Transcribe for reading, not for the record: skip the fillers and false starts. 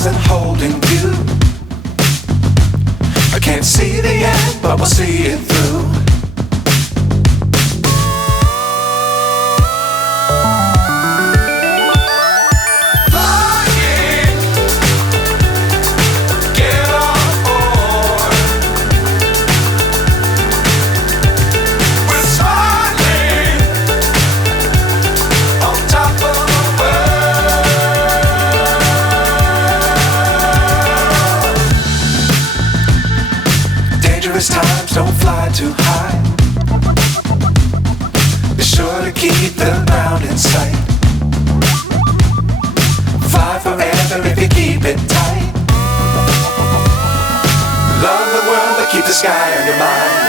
stars and holding you. I can't see the end, but we'll see it through. Times don't fly too high. Be sure to keep the ground in sight. Fly forever if you keep it tight. Love the world but keep the sky on your mind.